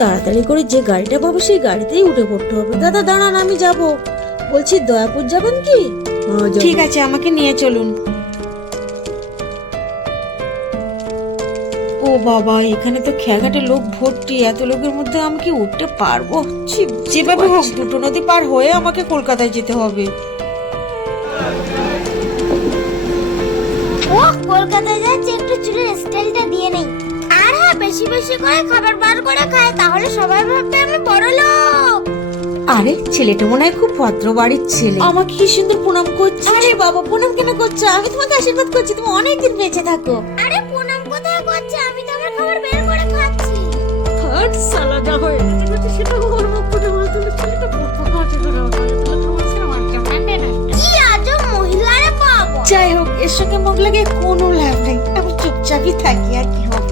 তাড়াতাড়ি করে যে গাড়িটা পাবো সেই গাড়িতেই উঠে পড়তে হবে। দাদা দাঁড়ান, আমি যাব। বলছি দয়াপুর যাবেন কি? ঠিক আছে, আমাকে নিয়ে চলুন। ও বাবা, এখানে তো খেয়াঘাটে লোক ভর্তি। এত লোকের মধ্যে আমি কি উঠতে পারবো? যেভাবে হোক দুটো নদী পার হয়ে আমাকে কলকাতায় যেতে হবে। ও কলকাতায় যাচ্ছে, একটু চুলের স্টাইলটা দিয়ে নেই। আর হ্যাঁ, বেশি বেশি করে খাবার বার করে খায়, তাহলে সবাই ভাববে আমি বড় লোক। আরে ছেলেটা মনে হয় খুব ভদ্র বাড়ির ছেলে। আমাকে কি সুন্দর প্রণাম করছে। আরে বাবা, প্রণাম কেন করছো? আমি তোমাকে আশীর্বাদ করছি, তুমি অনেকদিন বেঁচে থাকো। আরে প্রণাম কোথায় করছে? আমি তো আমার খাবার বের করে খাচ্ছি। হাট সালা, যা হয়ে গেছে সেটা ওর মুখ ফুটে বলতে ছেলেটা বকবক আছে করে কি আজব মহিলা রে বাবা। যাই হোক, এর সঙ্গে মুখ লাগিয়ে কোনো লাভ নেই। আমি চুপচাপই থাকি, আর কি হবে।